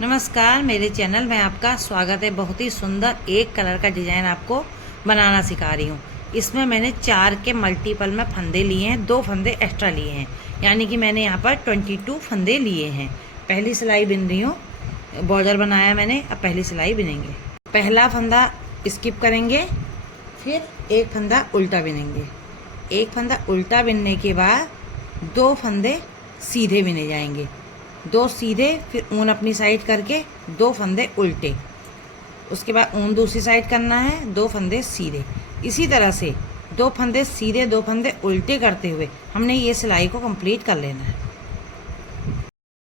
नमस्कार, मेरे चैनल में आपका स्वागत है। बहुत ही सुंदर एक कलर का डिज़ाइन आपको बनाना सिखा रही हूँ। इसमें मैंने 4 के मल्टीपल में फंदे लिए हैं, 2 फंदे एक्स्ट्रा लिए हैं, यानी कि मैंने यहाँ पर 22 फंदे लिए हैं। पहली सिलाई बिन रही हूँ, बॉर्डर बनाया मैंने, अब पहली सिलाई बिनेंगे। पहला फंदा स्किप करेंगे, फिर एक फंदा उल्टा बिनेंगे। एक फंदा उल्टा बिनने के बाद 2 फंदे सीधे बिने जाएंगे, 2 सीधे, फिर ऊन अपनी साइड करके 2 फंदे उल्टे, उसके बाद ऊन दूसरी साइड करना है, 2 फंदे सीधे। इसी तरह से 2 फंदे सीधे 2 फंदे उल्टे करते हुए हमने ये सिलाई को कंप्लीट कर लेना है।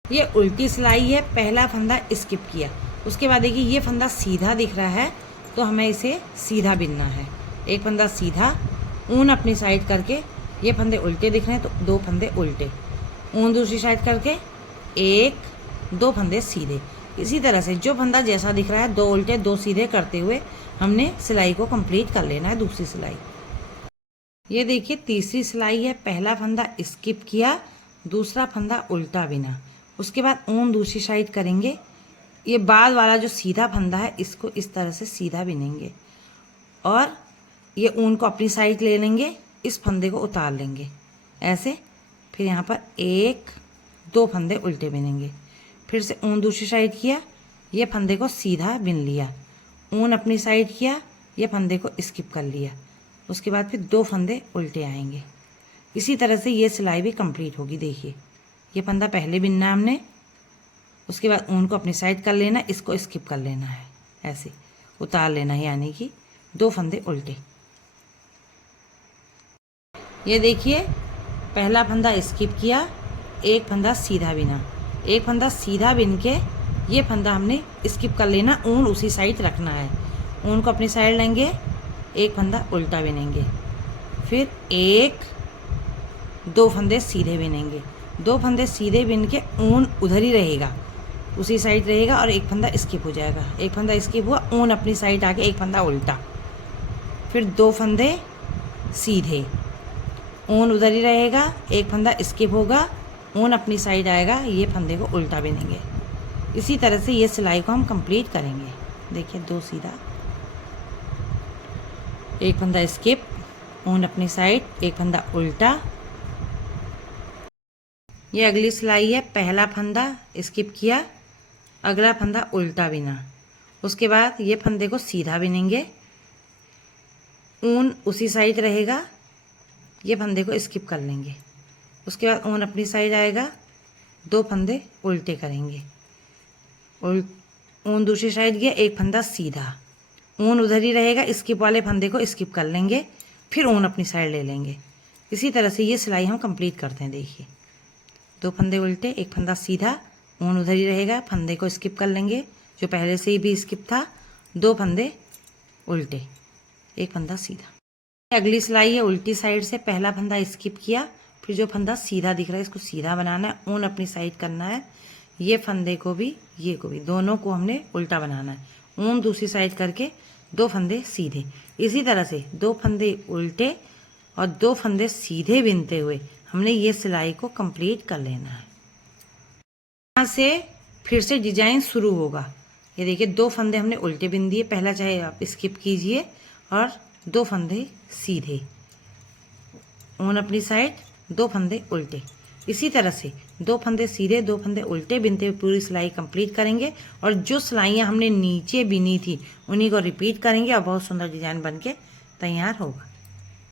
ये उल्टी सिलाई है, पहला फंदा स्किप किया, उसके बाद देखिए ये फंदा सीधा दिख रहा है तो हमें इसे सीधा बिनना है। एक फंदा सीधा, ऊन अपनी साइड करके, ये फंदे उल्टे दिख रहे हैं तो 2 फंदे उल्टे, ऊन दूसरी साइड करके 1 2 फंदे सीधे। इसी तरह से जो फंदा जैसा दिख रहा है 2 उल्टे 2 सीधे करते हुए हमने सिलाई को कंप्लीट कर लेना है। दूसरी सिलाई, ये देखिए तीसरी सिलाई है, पहला फंदा स्किप किया, दूसरा फंदा उल्टा बिना, उसके बाद ऊन दूसरी साइड करेंगे। ये बाद वाला जो सीधा फंदा है इसको इस तरह से सीधा बिनेंगे और ये ऊन को अपनी साइड ले लेंगे, इस फंदे को उतार लेंगे ऐसे। फिर यहाँ पर 1 2 फंदे उल्टे बिनेंगे, फिर से ऊन दूसरी साइड किया, ये फंदे को सीधा बिन लिया, ऊन अपनी साइड किया, ये फंदे को स्किप कर लिया, उसके बाद फिर 2 फंदे उल्टे आएंगे। इसी तरह से ये सिलाई भी कंप्लीट होगी। देखिए ये फंदा पहले बिनना है हमने, उसके बाद ऊन को अपनी साइड कर लेना, इसको स्किप कर लेना है, ऐसे उतार लेना है, यानी कि 2 फंदे उल्टे। ये देखिए पहला फंदा स्किप किया, एक फंदा सीधा बिना, एक फंदा सीधा बिन के ये फंदा हमने स्किप कर लेना, ऊन उसी साइड रखना है, ऊन को अपनी साइड लेंगे, एक फंदा उल्टा बिनेंगे, फिर 1 2 फंदे सीधे बिनेंगे, 2 फंदे सीधे बिन के ऊन उधर ही रहेगा, उसी साइड रहेगा और एक फंदा स्किप हो जाएगा। एक फंदा स्किप हुआ, ऊन अपनी साइड आके एक फंदा उल्टा, फिर 2 फंदे सीधे, ऊन उधर ही रहेगा, एक फंदा स्किप होगा, ऊन अपनी साइड आएगा, ये फंदे को उल्टा बिनेंगे। इसी तरह से ये सिलाई को हम कंप्लीट करेंगे। देखिए 2 सीधा, एक फंदा स्किप, ऊन अपनी साइड, एक फंदा उल्टा। ये अगली सिलाई है, पहला फंदा स्किप किया, अगला फंदा उल्टा बिना, उसके बाद ये फंदे को सीधा बिनेंगे, ऊन उसी साइड रहेगा, ये फंदे को स्किप कर लेंगे, उसके बाद ऊन अपनी साइड आएगा, 2 फंदे उल्टे करेंगे, ऊन दूसरी साइड गया, एक फंदा सीधा, ऊन उधर ही रहेगा, स्किप वाले फंदे को स्किप कर लेंगे, फिर ऊन अपनी साइड ले लेंगे। इसी तरह से ये सिलाई हम कंप्लीट करते हैं। देखिए 2 फंदे उल्टे, एक फंदा सीधा, ऊन उधर ही रहेगा, फंदे को स्किप कर लेंगे जो पहले से ही भी स्किप था, 2 फंदे उल्टे, एक फंदा सीधा। अगली सिलाई है, उल्टी साइड से पहला फंदा स्किप किया, फिर जो फंदा सीधा दिख रहा है इसको सीधा बनाना है, ऊन अपनी साइड करना है, ये फंदे को भी ये को भी दोनों को हमने उल्टा बनाना है, ऊन दूसरी साइड करके 2 फंदे सीधे। इसी तरह से 2 फंदे उल्टे और 2 फंदे सीधे बिनते हुए हमने ये सिलाई को कंप्लीट कर लेना है। यहाँ से फिर से डिजाइन शुरू होगा। ये देखिए 2 फंदे हमने उल्टे बिन दिए, पहला चाहे आप स्किप कीजिए, और 2 फंदे सीधे, ऊन अपनी साइड, 2 फंदे उल्टे। इसी तरह से 2 फंदे सीधे 2 फंदे उल्टे बिनते हुए पूरी सिलाई कंप्लीट करेंगे, और जो सिलाइयाँ हमने नीचे बिनी थी उन्हीं को रिपीट करेंगे और बहुत सुंदर डिजाइन बनके तैयार होगा।